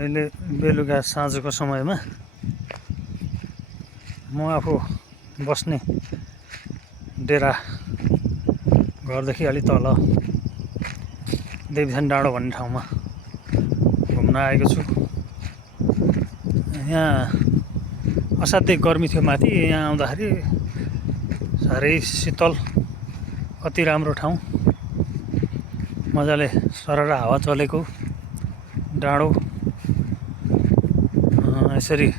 अहिले बेलुका साँझको समयमा म आफू बस्ने डेरा घरदेखि अलि तल देवीथान डाँडो भन्ने ठाउँमा घुम्न आएको छु। यहाँ असाध्यै गर्मी थियो माथि, यहाँ आउँदाखेरि साह्रै शीतल, कति राम्रो ठाउँ, मजाले सरर हावा चलेको डाँडो। यसरी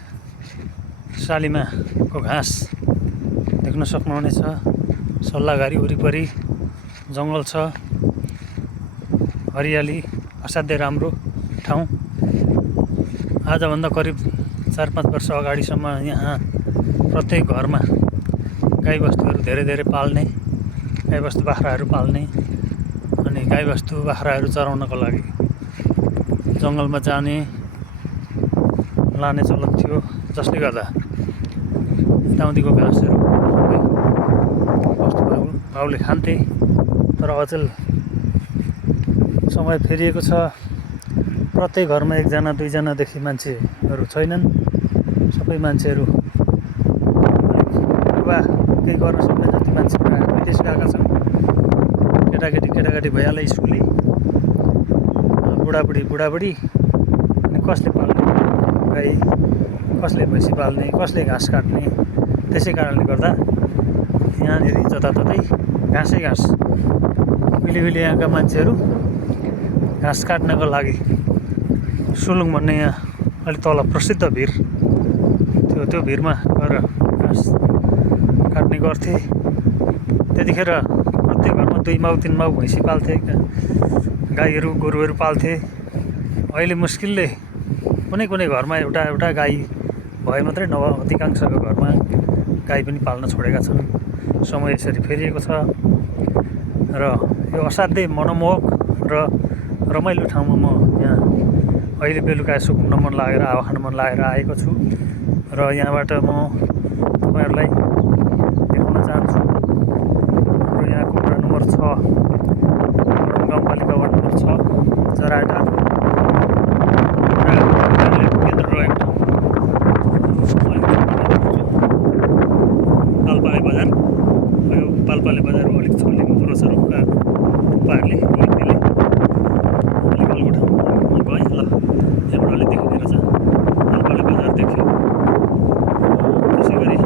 सालीमाको घाँस देख्न सक्नुहुनेछ। सल्लाघारी वरिपरि जङ्गल छ, हरियाली, असाध्यै राम्रो ठाउँ। आजभन्दा करिब 4-5 वर्ष अगाडिसम्म यहाँ प्रत्येक घरमा गाईबस्तुहरू धेरै पाल्ने, गाईबस्तु बाख्राहरू पाल्ने अनि गाईबस्तु बाख्राहरू चराउनको लागि जङ्गलमा जाने लाने चलन थियो, जसले गर्दा यताउतिको घाँसहरू सबै बस्तुबाउले खान्थे। तर अचेल समय फेरिएको छ, प्रत्येक घरमा 1-2जनादेखि मान्छेहरू छैनन्। सबै मान्छेहरू युवा, केही गर्न सक्ने जति मान्छे विदेश गएका छन्। केटाकेटी भइहाल्यो स्कुले, बुढाबुढी अनि कसले पाल्ने गाई, कसले भैँसी पाल्ने, कसले घाँस काट्ने। त्यसै कारणले गर्दा यहाँनिर जताततै घाँसै घाँस। उहिले यहाँका मान्छेहरू घाँस काट्नको लागि सुलुङ भन्ने यहाँ अलि तल प्रसिद्ध भिर थियो, त्यो भिरमा गएर घाँस काट्ने गर्थे। त्यतिखेर प्रत्येक घरमा 2 माउ 3 माउ भैँसी पाल्थे, गाईहरू गोरुहरू पाल्थे। अहिले मुस्किलले कुनै घरमा एउटा गाई भए मात्रै, नभए अधिकांशको घरमा गाई पनि पाल्न छोडेका छन्। समय यसरी फेरिएको छ र यो असाध्यै मनमोहक र रमाइलो ठाउँमा म यहाँ अहिले बेलुका यसो घुम्न मन लागेर, हावा खान मन लागेर आएको छु। र यहाँबाट म तपाईँहरूलाई देखाउन चाहन्छु हाम्रो यहाँको वडा नम्बर 6 गाउँपालिका वार्ड नम्बर 6 जराटार केन्द्र रहेको ठाउँ। पाल्पाले बजार, यो पाल्पाले बजार अलिक छल्ने हुँदो रहेछ रुखका थुप्पाहरूले, अलिक अल्गो ठाउँमा म गएँ। ल यहाँबाट अलिक देखिँदो रहेछ, पाल्पाले बजार देख्यो। त्यसै गरी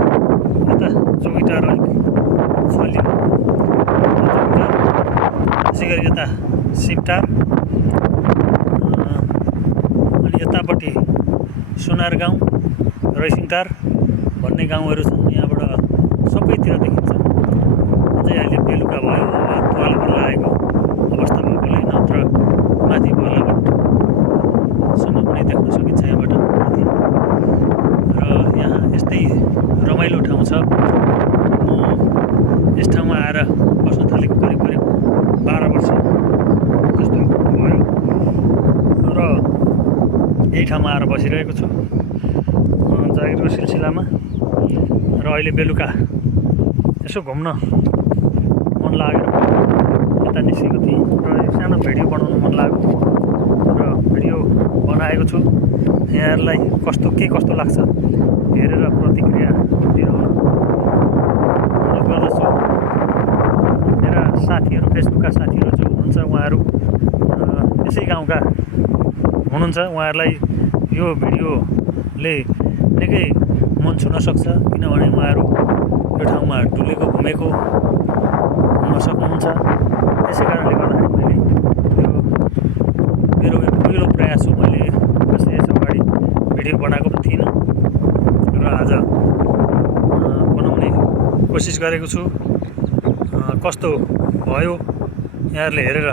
यता जोगिटार अलिक छल्यो, त्यसै गरी यता सिपटार, अनि यतापट्टि सुनार गाउँ, रैसिङटार भन्ने गाउँहरू छन्। यहाँबाट सबैतिर देखिन्छ। अझै अहिले बेलुका भयो, तुवालो बल्ल आएको अवस्था भएकोले नत्र माथि बल्लभटसम्म पनि देख्न सकिन्छ यहाँबाट माथि। र यहाँ यस्तै रमाइलो ठाउँ छ। म यस ठाउँमा आएर बस्न थालेको करिब 12 वर्ष जस्तो भयो र यही ठाउँमा आएर बसिरहेको छु जागिरको सिलसिलामा। र अहिले बेलुका यसो घुम्न मन लागेर यता निस्केको थिएँ र सानो भिडियो बनाउन मन लाग्यो र भिडियो बनाएको छु। यहाँहरूलाई कस्तो लाग्छ हेरेर प्रतिक्रिया दिनु अनुरोध गर्दछु। मेरा साथीहरू, फेसबुकका साथीहरू जो हुनुहुन्छ, उहाँहरू यसै गाउँका हुनुहुन्छ। उहाँहरूलाई यो भिडियोले निकै मन छुन सक्छ, किनभने उहाँहरू यो ठाउँमा डुलेको घुमेको हुन सक्नुहुन्छ। त्यसै कारणले गर्दाखेरि मैले यो मेरो पहिलो प्रयास हो। मैले कसै यस अगाडि भिडियो बनाएको पनि थिइनँ र आज बनाउने कोसिस गरेको छु। कस्तो भयो यहाँहरूले हेरेर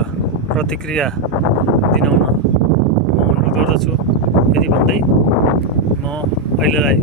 प्रतिक्रिया दिनुहुन म अनुरोध गर्दछु। यति भन्दै म अहिलेलाई